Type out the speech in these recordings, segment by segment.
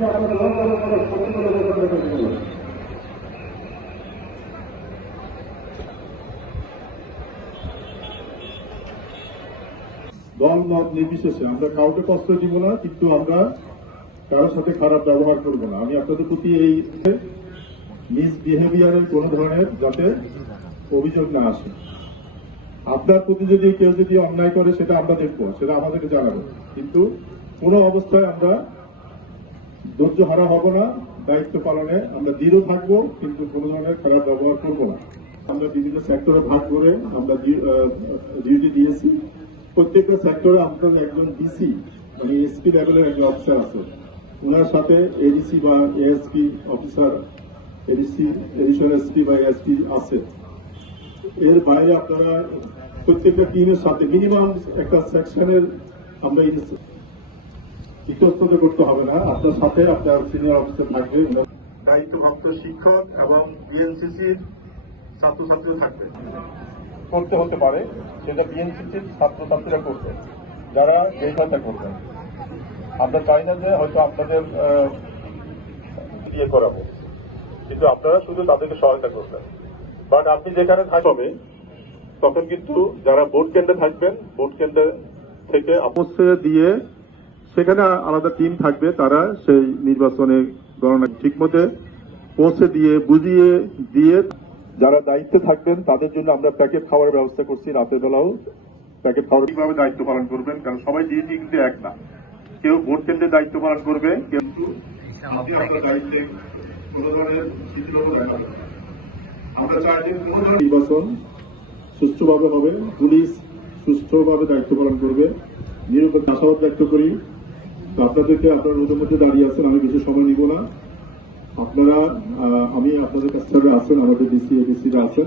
দল মত নির্বিশেষে আমরা কাউকে কষ্ট দিব না, কিন্তু আমরা কারোর সাথে খারাপ ব্যবহার করবো না। আমি আপনাদের প্রতি এই মিসবিহেভিয়ারের কোন ধরনের যাতে অভিযোগ না আসে। আপনার প্রতি যদি কেউ যদি অন্যায় করে সেটা আমরা দেখবো, সেটা আমাদেরকে জানাবো, কিন্তু কোন অবস্থায় আমরা ধৈর্য হারা হব না। দায়িত্ব পালনে আমরা দৃঢ় থাকবো, কিন্তু কোন ধরনের খারাপ ব্যবহার করবো না। আমরা বিভিন্ন সেক্টরে ভাগ করে আমরা ডিউটি দিয়েছি। প্রত্যেকটা সেক্টরে আপনার একজন ডিসি মানে এসপি লেভেলের একজন অফিসার আছে, ওনার সাথে এডিসি বা ASP officer, ADC additional SP বা এএসপি আছে। এর বাইরে আপনারা প্রত্যেকটা টিমের সাথে মিনিমাম একটা সেকশনের আমরা ইতস্তত করতে হবে না, আপনার সাথে আপনার সিনিয়র অফিসার থাকবে, দায়িত্বপ্রাপ্ত শিক্ষক এবং বিএনসিসির ছাত্রছাত্রী থাকবে। করতে হতে পারে সেটা বিএনসিসির ছাত্রছাত্রীরা করবে, যারা এই কাজটা করবেন। আমরা চাই না যে হয়তো আপনাদের ইয়ে করাবো, কিন্তু আপনারা শুধু তাদেরকে সহায়তা করবেন। বাট আপনি যেখানে থাকবেন তখন কিন্তু যারা ভোট কেন্দ্রে থাকবেন, ভোট কেন্দ্রে থেকে অবশ্যই দিয়ে সেখানে আলাদা টিম থাকবে, তারা সেই নির্বাচনে গণনা ঠিকমতো পৌঁছে দিয়ে বুঝিয়ে দিয়ে যারা দায়িত্বে থাকবেন তাদের জন্য আমরা প্যাকেট খাওয়ার ব্যবস্থা করছি। রাতের বেলাও প্যাকেট খাওয়ার কিভাবে দায়িত্ব পালন করবেন, কারণ সবাই ডিউটি কিন্তু এক না। কেউ ভোট কেন্দ্রে দায়িত্ব পালন করবে, কিন্তু দায়িত্বে কোন ধরনের আমরা চাই যে কোন ধরনের নির্বাচন সুষ্ঠুভাবে হবে, পুলিশ সুষ্ঠুভাবে দায়িত্ব পালন করবে, নিরপেক্ষ আশাবাদ ব্যক্ত করি। আপনাদেরকে আপনারা রোদের মধ্যে দাঁড়িয়ে আছেন, আমি বেশি সময় নিব না। আপনারা আমি আপনাদের কাছে আছেন, আমাদের ডিসি এডিসিরা আছেন,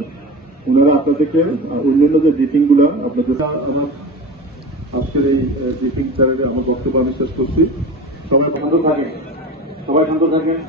ওনারা আপনাদেরকে অন্যান্য যে ব্রিফিং গুলা আপনাদের আমার আজকের এই ব্রিফিং চ্যানেলে আমার বক্তব্য আমি শেষ করছি। সবাই শান্ত থাকেন, সবাই শান্ত থাকেন।